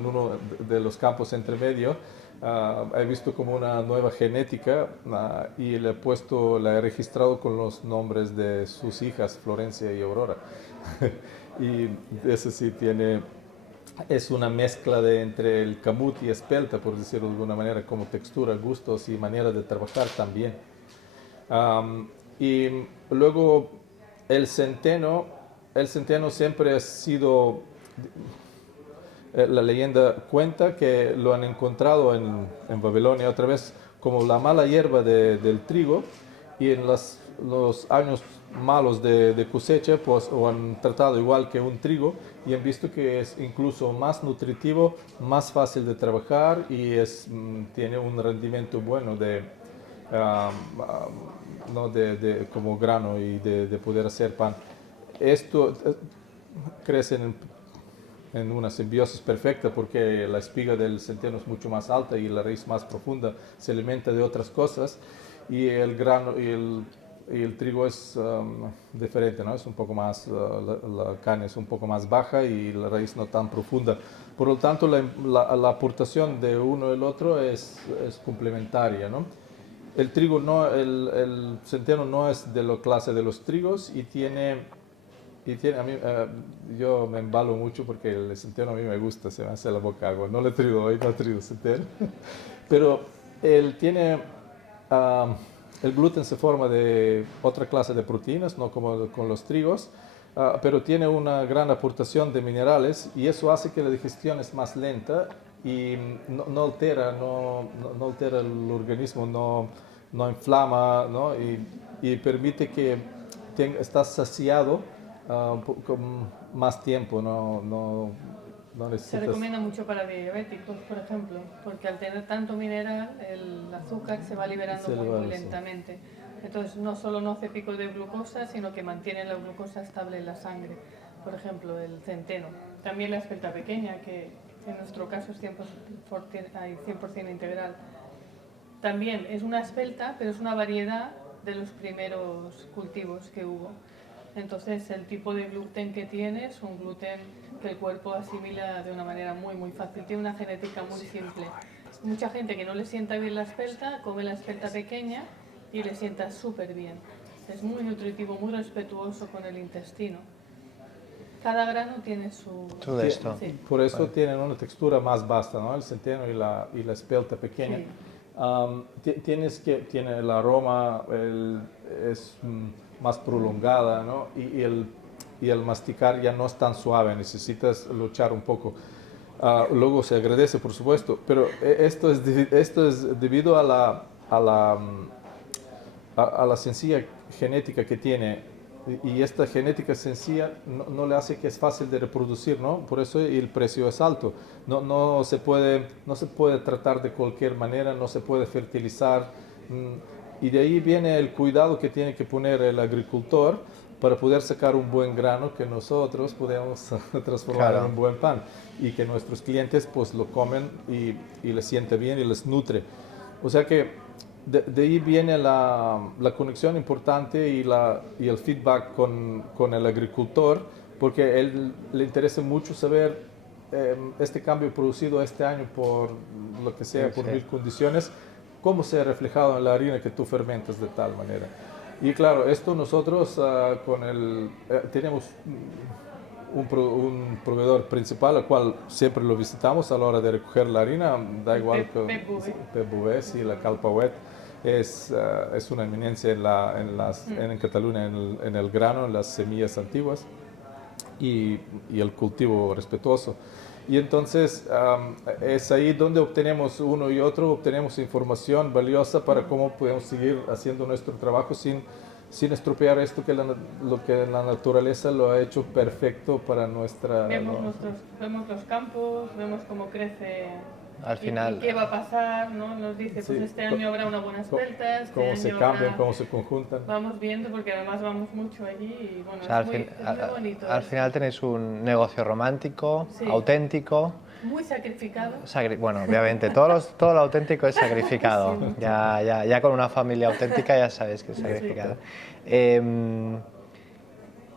uno de los campos entre medio, he visto como una nueva genética, y la he registrado con los nombres de sus hijas, Florencia y Aurora. Y eso sí es una mezcla entre el camut y espelta, por decirlo de alguna manera, como textura, gustos y manera de trabajar también. Y luego el centeno siempre ha sido, la leyenda cuenta que lo han encontrado en Babilonia otra vez como la mala hierba del trigo, y en los años malos de cosecha, pues lo han tratado igual que un trigo, y han visto que es incluso más nutritivo, más fácil de trabajar, y tiene un rendimiento bueno ¿no? Como grano, y de poder hacer pan. Esto crece en una simbiosis perfecta, porque la espiga del centeno es mucho más alta y la raíz más profunda se alimenta de otras cosas, y el grano y el trigo es diferente, ¿no? Es un poco más, la caña es un poco más baja y la raíz no tan profunda. Por lo tanto, la aportación de uno y el otro es complementaria, ¿no? El trigo no, el centeno no es de la clase de los trigos, y a mí, yo me embalo mucho porque el centeno a mí me gusta, se me hace la boca agua. No le he traído hoy, no he traído centeno. Pero él tiene, el gluten se forma de otra clase de proteínas, no como con los trigos, pero tiene una gran aportación de minerales, y eso hace que la digestión es más lenta, y no altera el organismo, no inflama, ¿no? Y permite que estás saciado con más tiempo, no Se necesitas... recomienda mucho para diabéticos, por ejemplo, porque al tener tanto mineral, el azúcar se va liberando muy lentamente. Entonces no solo no hace picos de glucosa, sino que mantiene la glucosa estable en la sangre. Por ejemplo, el centeno. También la espelta pequeña, que en nuestro caso es 100% integral. También es una espelta, pero es una variedad de los primeros cultivos que hubo. Entonces el tipo de gluten que tiene es un gluten que el cuerpo asimila de una manera muy fácil. Tiene una genética muy simple. Mucha gente que no le sienta bien la espelta, come la espelta pequeña y le sienta súper bien. Es muy nutritivo, muy respetuoso con el intestino. Cada grano tiene su... Todo esto. Sí. Por eso tienen una textura más vasta, ¿no? El centeno y la espelta pequeña. Sí. Tiene el aroma, es más prolongada, ¿no? Y el masticar ya no es tan suave, necesitas luchar un poco. Luego se agradece, por supuesto, pero esto es debido a la sencilla genética que tiene. Y esta genética sencilla no le hace que es fácil de reproducir, ¿no? Por eso el precio es alto. No se puede tratar de cualquier manera, no se puede fertilizar. Y de ahí viene el cuidado que tiene que poner el agricultor para poder sacar un buen grano que nosotros podemos transformar en un buen pan y que nuestros clientes pues lo comen y les siente bien y les nutre. O sea que de ahí viene la conexión importante y el feedback con el agricultor, porque a él le interesa mucho saber este cambio producido este año por lo que sea, por mil condiciones, cómo se ha reflejado en la harina que tú fermentas de tal manera. Y claro, esto nosotros tenemos un proveedor principal al cual siempre lo visitamos a la hora de recoger la harina, da igual que Pep Bouvet y la Calpauet. Es una eminencia en Cataluña en el grano, en las semillas antiguas y el cultivo respetuoso. Y entonces es ahí donde obtenemos uno y otro, obtenemos información valiosa para cómo podemos seguir haciendo nuestro trabajo sin estropear esto lo que la naturaleza lo ha hecho perfecto para nuestra... Vemos los campos, vemos cómo crece. Al final, ¿Y qué va a pasar? ¿No? Nos dice, pues este año habrá una buena espelta, cómo se cambian, cómo se conjuntan. Vamos viendo, porque además vamos mucho allí y bueno, o sea, es muy bonito. Al final tenéis un negocio romántico, auténtico. Muy sacrificado. Bueno, obviamente, todo lo auténtico es sacrificado. Sí, ya con una familia auténtica ya sabéis que es sacrificado.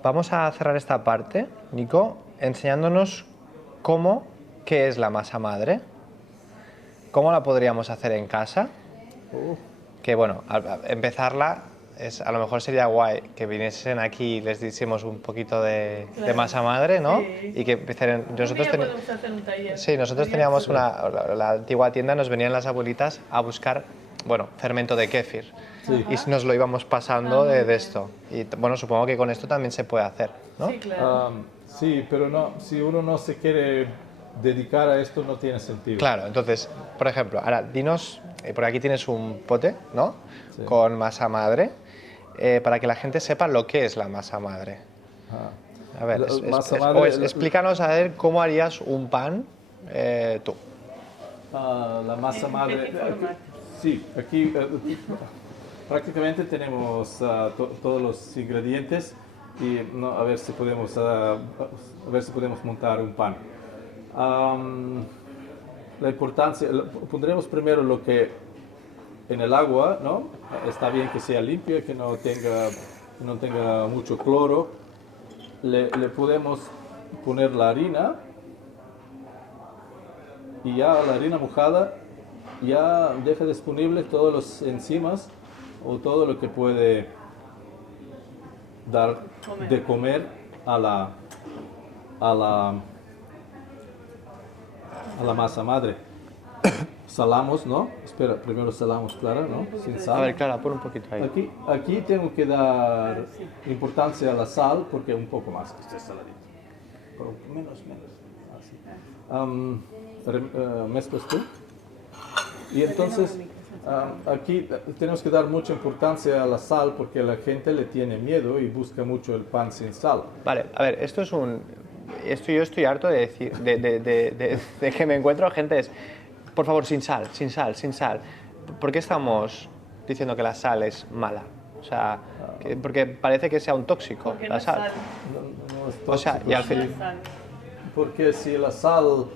Vamos a cerrar esta parte, Nico, enseñándonos qué es la masa madre. ¿Cómo la podríamos hacer en casa? Que bueno, al empezarla, a lo mejor sería guay que viniesen aquí y les dijésemos un poquito de masa madre, ¿no? Sí. Y que empezaran... Nosotros podemos hacer un taller. Sí, nosotros teníamos la antigua tienda, nos venían las abuelitas a buscar, bueno, fermento de kéfir. Sí. Y nos lo íbamos pasando de esto. Y bueno, supongo que con esto también se puede hacer, ¿no? Sí, claro. Sí, pero no, si uno no se quiere dedicar a esto no tiene sentido. Claro, entonces, por ejemplo, ahora dinos, por aquí tienes un pote, ¿no? Sí. Con masa madre, para que la gente sepa lo que es la masa madre. A ver, explícanos a ver cómo harías un pan tú. La masa madre, sí, aquí prácticamente tenemos todos los ingredientes y a ver si podemos montar un pan. La importancia, pondremos primero lo que en el agua, ¿no? Está bien que sea limpia, que no tenga mucho cloro. Le podemos poner la harina y ya la harina mojada ya deja disponible todos los enzimas o todo lo que puede dar de comer a la masa madre. Salamos, ¿no? Espera, primero salamos, Clara, ¿no? Sin sal. A ver, Clara, pon un poquito ahí. Aquí tengo que dar importancia a la sal porque un poco más que esté saladito. Pero menos. Así. ¿Mezclas tú? Y entonces, aquí tenemos que dar mucha importancia a la sal porque la gente le tiene miedo y busca mucho el pan sin sal. Vale, a ver, yo estoy harto de decir, de que me encuentro gente por favor, sin sal. ¿Por qué estamos diciendo que la sal es mala? O sea, porque parece que sea un tóxico la sal. No es tóxico. O sea, y al final... Porque si la sal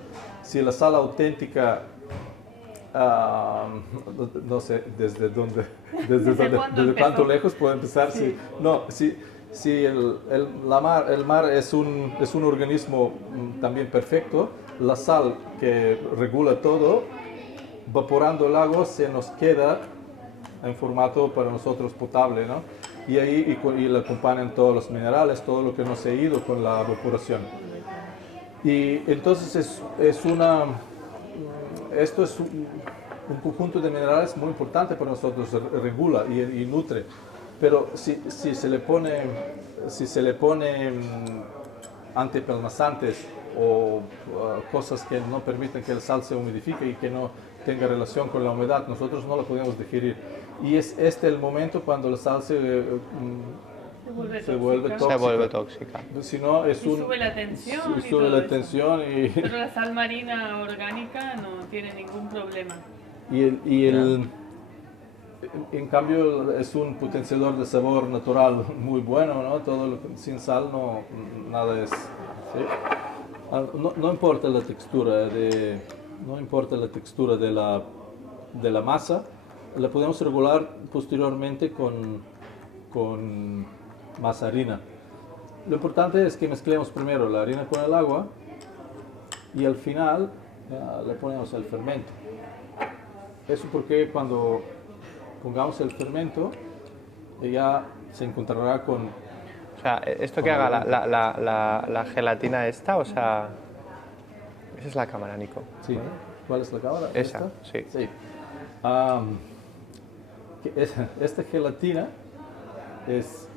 auténtica, no sé desde cuánto lejos puede empezar. Sí. Si el mar es un organismo también perfecto, la sal que regula todo, evaporando el agua se nos queda en formato para nosotros potable, ¿no? Y ahí le acompañan todos los minerales, todo lo que no se ha ido con la evaporación. Y entonces esto es un conjunto de minerales muy importante para nosotros, regula y nutre. Pero si se le pone antipelmazantes cosas que no permiten que el sal se humidifique y que no tenga relación con la humedad, nosotros no la podemos digerir. Y es este el momento cuando la sal se vuelve tóxica. Se vuelve tóxica. Si no, sube la tensión. Y sube la tensión Pero la sal marina orgánica no tiene ningún problema. En cambio, es un potenciador de sabor natural muy bueno, ¿no? Sin sal nada es. ¿Sí? No importa la textura de la masa, la podemos regular posteriormente con más harina. Lo importante es que mezclemos primero la harina con el agua y al final le ponemos el fermento. Eso porque cuando pongamos el fermento ya se encontrará con... O sea, esto que haga la gelatina esta, o sea... Esa es la cámara, Nico. Sí. ¿Cuál es la cámara? Esa, sí. Esta gelatina es...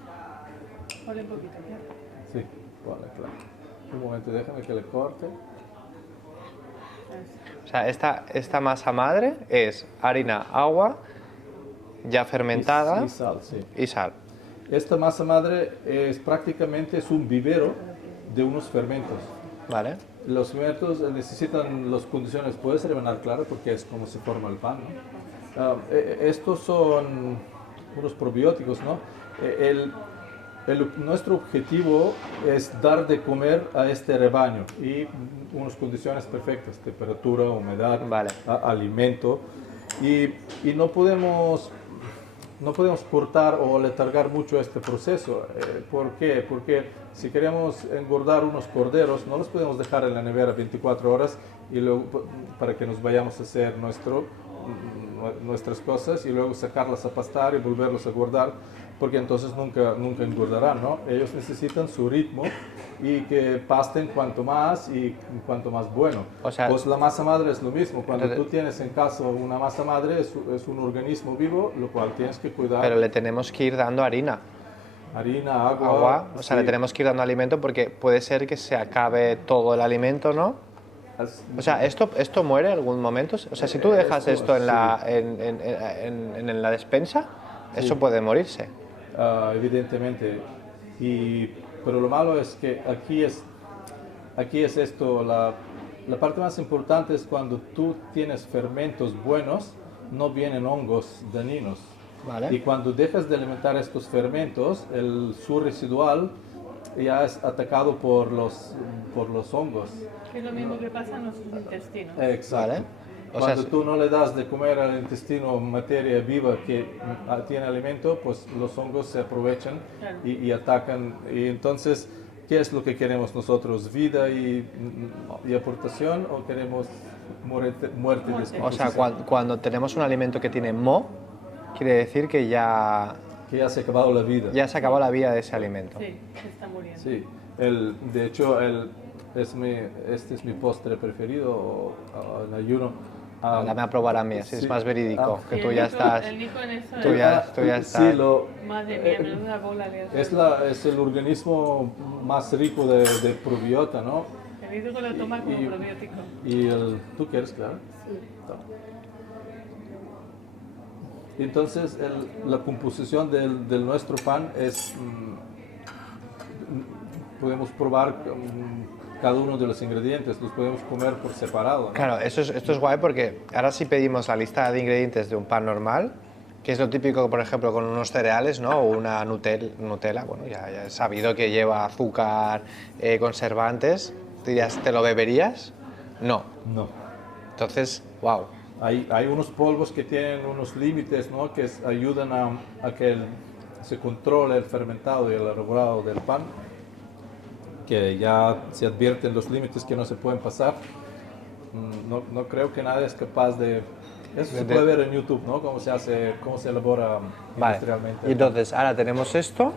Ponle un poquito, claro. Sí, vale, claro. Un momento, déjame que le corte. O sea, esta masa madre es harina, agua, ya fermentada y sal, sí. Y sal. Esta masa madre prácticamente es un vivero de unos fermentos. Vale. Los fermentos necesitan las condiciones, puede rebanar, claro, porque es como se forma el pan, ¿no? Estos son unos probióticos, ¿no? Nuestro objetivo es dar de comer a este rebaño y unas condiciones perfectas, temperatura, humedad, vale. Alimento, y no podemos cortar o letargar mucho este proceso. ¿Por qué? Porque si queremos engordar unos corderos, no los podemos dejar en la nevera 24 horas y luego, para que nos vayamos a hacer nuestras cosas y luego sacarlas a pastar y volverlos a guardar, porque entonces nunca engordarán, ¿no? Ellos necesitan su ritmo y que pasten cuanto más y cuanto más bueno. O sea, pues la masa madre es lo mismo. Cuando tú tienes en casa una masa madre, es un organismo vivo, lo cual tienes que cuidar. Pero le tenemos que ir dando harina. Harina, agua. O sea, le tenemos que ir dando alimento porque puede ser que se acabe todo el alimento, ¿no? O sea, ¿esto muere en algún momento? O sea, si tú dejas esto en la despensa, eso puede morirse. Evidentemente. Pero lo malo es que aquí es esto, la parte más importante es cuando tú tienes fermentos buenos, no vienen hongos dañinos. Vale. Y cuando dejas de alimentar estos fermentos, su residual ya es atacado por los hongos. Es lo mismo que pasa en nuestros intestinos. Exacto. Vale. Cuando tú no le das de comer al intestino materia viva que tiene alimento, pues los hongos se aprovechan y atacan. Y entonces, ¿qué es lo que queremos nosotros? ¿Vida y aportación o queremos muerte y descomposición? O sea, cuando tenemos un alimento que tiene mo, quiere decir que ya se ha acabado la vida. Ya se acabó la vida de ese alimento. Sí, se está muriendo. Sí. De hecho, este es mi postre preferido en ayuno. Dame a probar a mí, así es más verídico, que tú ya estás. El Nico en eso Tú ya estás. Sí, madre mía, menuda bola le hace. es el organismo más rico de probiota, ¿no? El Nico lo toma como probiótico. ¿Tú quieres, claro? Sí. Entonces, la composición del nuestro pan es. Podemos probar cada uno de los ingredientes, los podemos comer por separado, ¿no? Claro, esto es guay porque ahora si pedimos la lista de ingredientes de un pan normal, que es lo típico, por ejemplo, con unos cereales, ¿no? O una Nutella, bueno, ya es sabido que lleva azúcar, conservantes, ¿te lo beberías? No. No. Entonces, wow. Hay unos polvos que tienen unos límites, ¿no? Que ayudan a que se controle el fermentado y el elaborado del pan, que ya se advierten los límites que no se pueden pasar. No creo que nadie es capaz de... Eso se puede ver en YouTube, ¿no? Cómo se elabora industrialmente. Y entonces, ahora tenemos esto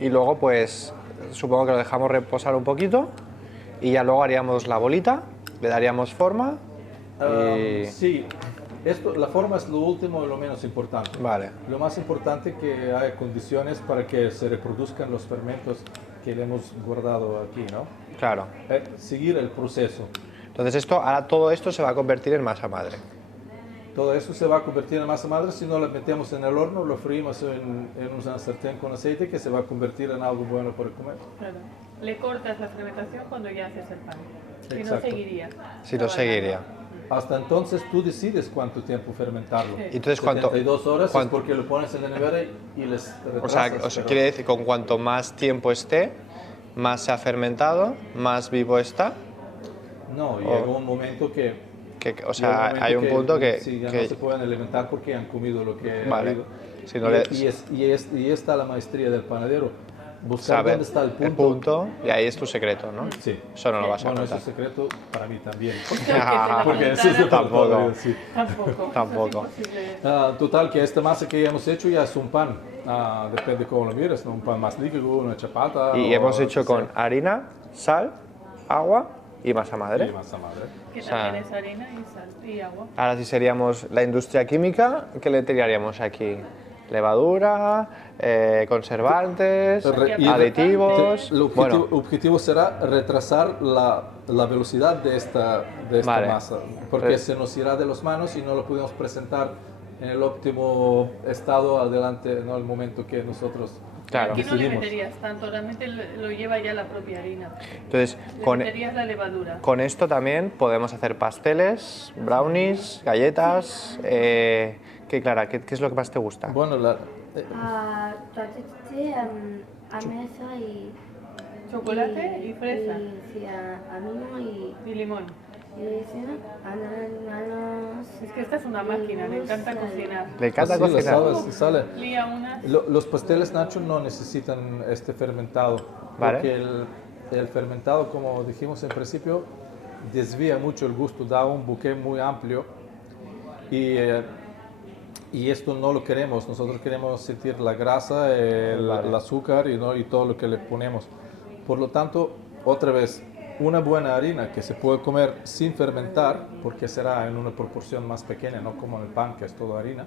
y luego pues supongo que lo dejamos reposar un poquito y ya luego haríamos la bolita, le daríamos forma y... Sí, la forma es lo último y lo menos importante. Vale. Lo más importante es que haya condiciones para que se reproduzcan los fermentos que le hemos guardado aquí, ¿no? Claro. Seguir el proceso. Entonces ahora todo esto se va a convertir en masa madre. Todo eso se va a convertir en masa madre si no lo metemos en el horno, lo freímos en una sartén con aceite que se va a convertir en algo bueno para comer. Claro. Le cortas la fermentación cuando ya haces el pan. Si no, Exacto. seguiría. Si no, seguiría. Hasta entonces tú decides cuánto tiempo fermentarlo. Sí. Entonces, ¿cuánto? 72 horas es ¿Cuánto? porque lo pones en la nevera y les O sea, retrasas. pero- quiere decir que con cuanto más tiempo esté, más se ha fermentado, más vivo está. No, llega un momento que... O sea, hay un punto que... Sí, ya que- no se pueden alimentar porque han comido lo que Vale. ha habido. Si no le- Y está la maestría del panadero. Buscar saber dónde está el punto. y ahí es tu secreto, ¿no? Sí. Eso no lo vas a Bueno, eso contar. es secreto para mí también. Porque Porque eso es Tampoco. sí. Tampoco. Tampoco. Es imposible. Total, que esta masa que ya hemos hecho ya es un pan. Depende cómo lo mires, ¿no? Un pan más líquido, una chapata. Y o hemos lo hecho que con sea. harina, sal, agua y masa madre. Y masa madre. Que O sea, también es harina y sal y agua. Ahora sí seríamos la industria química, ¿qué le tiraríamos aquí? Levadura, conservantes, Y aditivos. El Bueno, objetivo será retrasar la velocidad de esta Vale. masa, porque se nos irá de las manos y no lo podemos presentar en el óptimo estado adelante, ¿no? El momento que nosotros claro. Aquí no le decidimos. meterías tanto, realmente lo lleva ya la propia harina. Entonces, Le meterías la levadura. con esto también podemos hacer pasteles, brownies, galletas. Clara, ¿qué es lo que más te gusta? Bueno, tortilla a mesa y... Chocolate y fresa. Sí, a mimo Y limón. y sí, Es que esta es una máquina, le encanta cocinar. Le encanta así, cocinar. sale. Lía unas. Los pasteles Nacho no necesitan este fermentado, Vale. porque el fermentado, como dijimos en principio, desvía mucho el gusto, da un bouquet muy amplio y esto no lo queremos. Nosotros queremos sentir la grasa, el azúcar y todo lo que le ponemos. Por lo tanto, otra vez, una buena harina que se puede comer sin fermentar, porque será en una proporción más pequeña, no como en el pan, que es todo harina.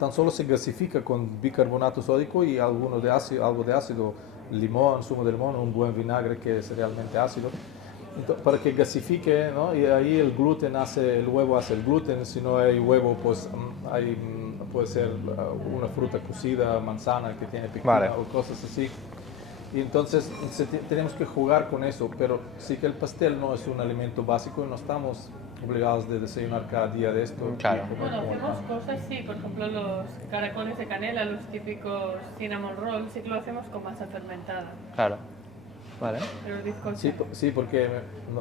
Tan solo se gasifica con bicarbonato sódico y algo de ácido, limón, zumo de limón, un buen vinagre que es realmente ácido, para que gasifique, ¿no? Y ahí el huevo hace el gluten. Si no hay huevo, pues puede ser una fruta cocida, manzana que tiene pectina, Vale. o cosas así. Y entonces tenemos que jugar con eso, pero sí que el pastel no es un alimento básico y no estamos obligados de desayunar cada día de esto. Claro. Bueno, hacemos cosas, sí, por ejemplo los caracoles de canela, los típicos cinnamon rolls, sí que lo hacemos con masa fermentada. Claro. Vale. Pero el bizcocho. Sí, porque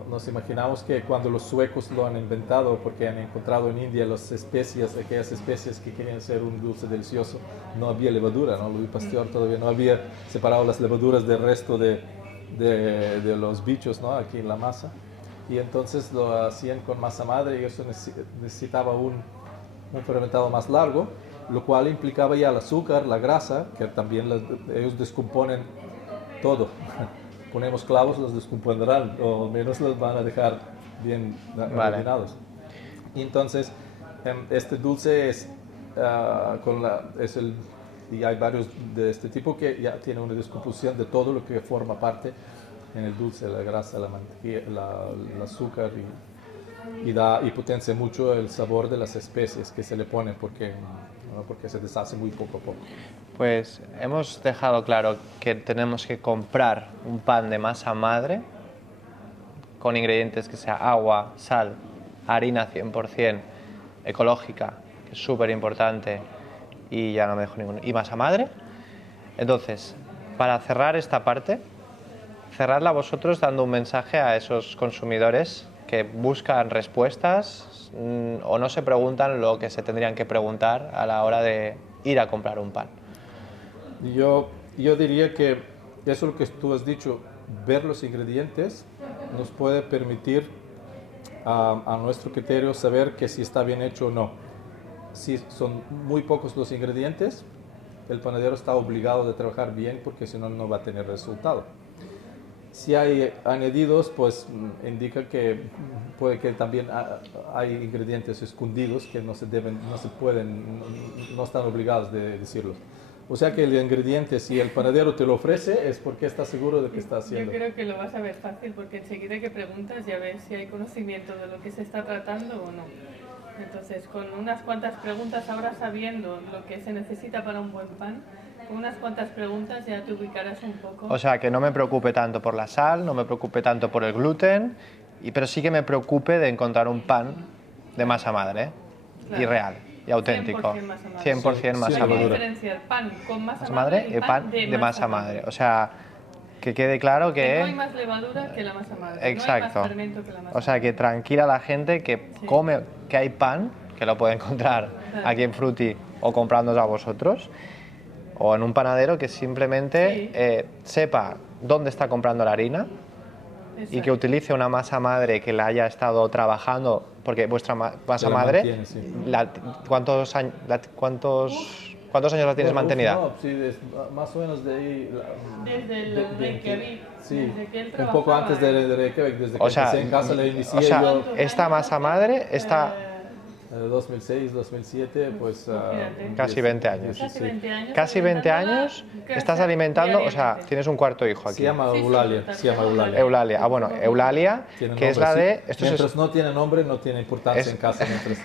nos imaginamos que cuando los suecos lo han inventado, porque han encontrado en India aquellas especias que querían ser un dulce delicioso, no había levadura, ¿no? Louis Pasteur todavía no había separado las levaduras del resto de los bichos, ¿no? Aquí en la masa. Y entonces lo hacían con masa madre y eso necesitaba un fermentado más largo, lo cual implicaba ya el azúcar, la grasa, que también ellos descomponen todo. Ponemos clavos, los descompondrán, o al menos los van a dejar bien ordenados. Y entonces, este dulce y hay varios de este tipo que ya tiene una descomposición de todo lo que forma parte en el dulce, la grasa, la mantequilla, el azúcar, y potencia mucho el sabor de las especies que se le ponen porque se deshace muy poco a poco. Pues hemos dejado claro que tenemos que comprar un pan de masa madre con ingredientes que sea agua, sal, harina 100% ecológica, que es súper importante, y ya no me dejo ninguno, y masa madre. Entonces, para cerrar esta parte, cerradla vosotros dando un mensaje a esos consumidores que buscan respuestas o no se preguntan lo que se tendrían que preguntar a la hora de ir a comprar un pan. Yo diría que eso es lo que tú has dicho, ver los ingredientes nos puede permitir a nuestro criterio saber que si está bien hecho o no. Si son muy pocos los ingredientes, el panadero está obligado de trabajar bien porque si no, no va a tener resultado. Si hay añadidos, pues indica que puede que también hay ingredientes escondidos que no están obligados de decirlos. O sea que el ingrediente, si el panadero te lo ofrece, es porque está seguro de que está haciendo. Yo creo que lo vas a ver fácil porque enseguida que preguntas ya ves si hay conocimiento de lo que se está tratando o no. Entonces, con unas cuantas preguntas, ahora sabiendo lo que se necesita para un buen pan, con unas cuantas preguntas ya te ubicarás un poco. O sea, que no me preocupe tanto por la sal, no me preocupe tanto por el gluten, pero sí que me preocupe de encontrar un pan de masa madre, Claro. y real, y auténtico. 100% masa madre. 100% Sí, masa sí, Hay que madre. diferenciar pan con masa Masa madre madre y y pan de masa madre. madre. O sea, que quede claro Que no hay que... más levadura que la masa madre. Exacto. No hay más fermento que la masa O sea, que tranquila la gente que Sí. come, que hay pan, que lo puede encontrar Claro. aquí en Fruti o comprándolos a vosotros, o en un panadero que simplemente Sí. sepa dónde está comprando la harina y que Exacto. utilice una masa madre que la haya estado trabajando, porque vuestra masa Que la madre, mantiene, sí. ¿cuántos años la tienes Uf, mantenida? no, sí, más o menos de ahí. Desde el Reykjavik, Sí, desde que él un poco trabajaba antes de Reykjavik, desde que O sea, empecé en casa la inicié o sea, yo. esta masa madre está 2006, 2007, pues Imagínate. casi 20 años. Casi 20 años. Casi 20 años estás alimentando, o sea, diariamente. tienes un cuarto hijo Se aquí. llama Sí, sí, Eulalia, sí, se llama sí. Eulalia. Eulalia. Ah, bueno, Eulalia, Tiene que es nombre, la sí. de... Esto Mientras es, no tiene nombre, no tiene importancia en casa. Mientras...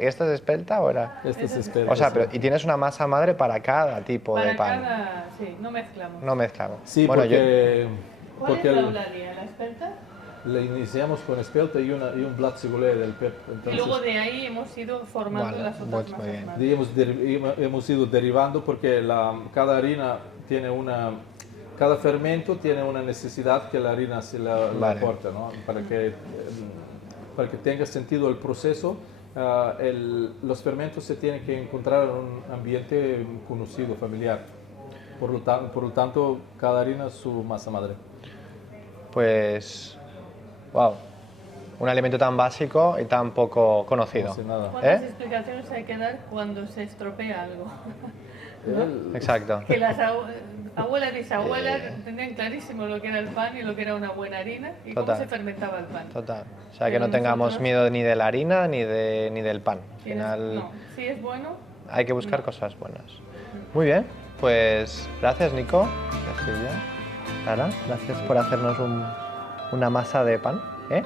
¿Esto es espelta o era? Esto se espera. O sea, sí. pero, y tienes una masa madre para cada tipo de Para pan. cada... Sí, no mezclamos. No mezclamos. Sí, Bueno, porque, ¿Cuál porque es la Eulalia? ¿La experta? le iniciamos con espelta y un Blatsigolé del PEP. Y Entonces, luego de ahí hemos ido formando Vale, las otras muy masas bien. madres. hemos ido derivando porque cada harina tiene cada fermento tiene una necesidad que la harina se la Vale. aporta, ¿no? Para que tenga sentido el proceso, los fermentos se tienen que encontrar en un ambiente conocido, familiar. Por lo tanto, cada harina es su masa madre. Pues... Wow. Un alimento tan básico y tan poco conocido. No sé nada. ¿Cuántas explicaciones hay que dar cuando se estropea algo? Exacto. Que las abuelas y bisabuelas tenían clarísimo lo que era el pan y lo que era una buena harina y Total. cómo se fermentaba el pan. Total. O sea, que Pero no tengamos nosotros- miedo ni de la harina ni del pan. Al Tienes- final No, si es bueno, hay que buscar cosas buenas. Muy bien, pues gracias Nico, gracias Silvia, Clara, gracias por hacernos una masa de pan. ¿eh?